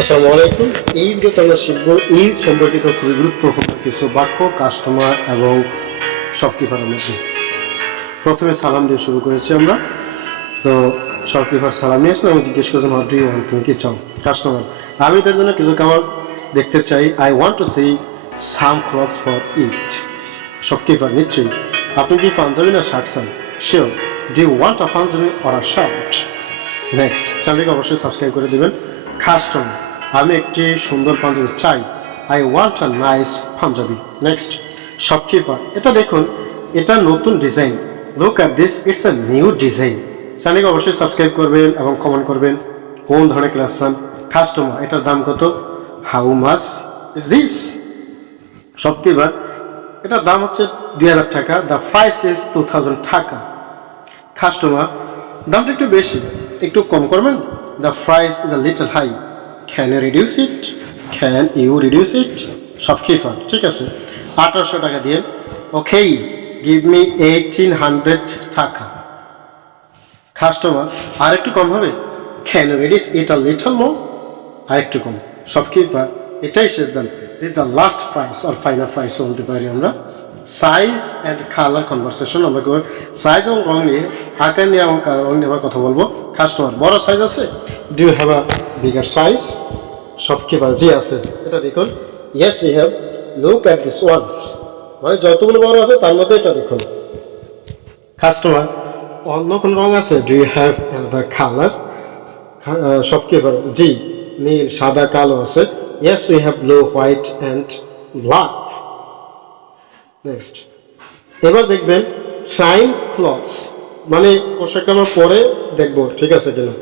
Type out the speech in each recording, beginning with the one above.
আসসালামু আলাইকুম। এই ভিডিওতে আমরা শিখব ঈদ সম্পর্কিত খুবই গুরুত্বপূর্ণ কিছু বাক্য কাস্টমার এবং শপকিপারের মধ্যে। প্রথমে সালাম দিয়ে শুরু করেছি আমরা। তো শপকিপার সালাম নিয়েছেন এবং জিজ্ঞেস করেছেন হোয়াট ডু ইউ ওয়ান্ট, তুমি কি চাও? কাস্টমার, আমি তার জন্য কিছু খাবার দেখতে চাই। I want to see some clothes for Eid. Shopkeeper, নিশ্চয়ই। আপনি কি পাঞ্জাবি না শার্ট চান? Sure. Do you want a panjabi or a shirt? Next, চ্যানেলটিকে অবশ্যই সাবস্ক্রাইব করে দেবেন। কাস্টমার, আমি একটি সুন্দর পাঞ্জাবি চাই। I want a nice panjabi. Next, shopkeeper, এটা দেখুন, এটা নতুন design. Look at this, it's a new design. চ্যানেলকে অবশ্যই সাবস্ক্রাইব করবেন এবং কমেন্ট করবেন কোন ধরনের ক্লাস চান। কাস্টমার, এটার দাম কত? How much is this? Shopkeeper, এটার দাম হচ্ছে 2000 টাকা। দ্য প্রাইস ইজ 2000 টাকা। কাস্টমার, দামটা একটু বেশি, একটু কম করবেন? The price is a little high. Can you reduce it? Can you reduce it? Shopkeeper, ঠিক আছে, 1800 টাকা দিয়ে। ওকে, গিভ মি 1800 টাকা। কাস্টমার, আর একটু কম হবে? Can you reduce it a little more? আর একটু কম। শপকিপার, এটাই শেষ দাম। This is the last price আর ফাইনাল প্রাইস বলতে পারি আমরা। সাইজ অ্যান্ড কালার কনভারসেশন আমরা করব। সাইজ এবং রং নিয়ে, আকার নিয়ে এবং রং নিয়ে আমরা কথা বলবো। কাস্টমার, বড় সাইজ আছে? Do you have a bigger size? Shopkeeper, জি আছে। এটা দেখুন, yes you have. Look at this ones, মানে যতগুলো বড় আছে তার মধ্যে এটা দেখুন। কাস্টমার, অন্য কোন রং আছে? Do you have another colour? Shopkeeper, জি, নীল, সাদা, কালো আছে। Yes we have blue, white and black. Next, এবার দেখবেন ট্রাইং ক্লথস, মানে পোশাকটা আমরা পরে দেখবো ঠিক আছে কিনা।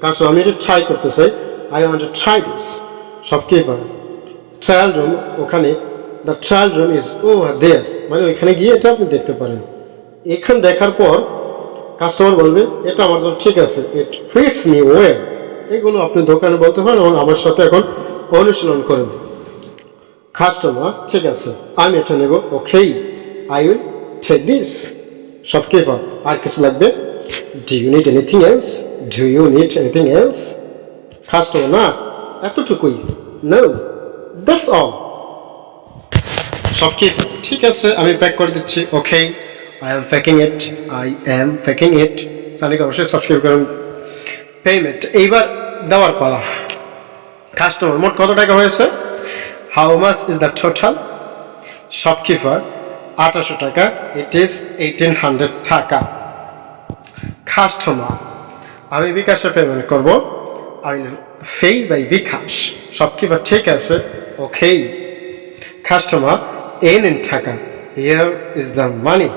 কারণ আমি এটা ট্রাই করতে চাই। I want to try this. Shopkeeper, trial room ওখানে। The trial room is over there, মানে ওইখানে গিয়ে এটা আপনি দেখতে পারেন। এখানে দেখার পর কাস্টমার বলবে এটা আমার জন্য ঠিক আছে, ইট ফিটস মি ওয়েল। এগুলো আপনি দোকানে বলতে পারেন এবং আমার সাথে এখন অনুশীলন করেন। কাস্টমার, ঠিক আছে, আমি এটা নেব। Okay, I will take this. Shopkeeper, আর কিছু লাগবে? Do you need anything else? Do you need anything else? Customer, না, এতটুকুই। No, that's all. শপকিপার, ঠিক আছে, আমি প্যাক করে দিচ্ছি। Okay, I am packing it. I am packing it. চ্যানেলকে অবশ্যই সাবস্ক্রাইব করুন। পেমেন্ট, এইবার দেওয়ার পালা। কাস্টমার, মোট কত টাকা হয়েছে? How much is the total? Shopkeeper, 1800 টাকা। ইট ইজ 1800 টাকা। কাস্টমার, আমি বিকাশে পেমেন্ট করব। I will pay by bKash. Shopkeeper, ঠিক আছে, ওকে। কাস্টমার, এই নিন টাকা। Here is the money.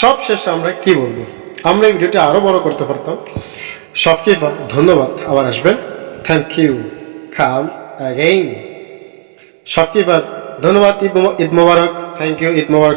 সব শেষে আমরা কি বলবো? আমরা এই ভিডিওটি আরো বড় করতে পারতাম। শপকিপার, ধন্যবাদ, আবার আসবেন। Thank you, come again. Shopkeeper, ধন্যবাদ, ঈদ মোবারক। Thank you, Eid Mobarak.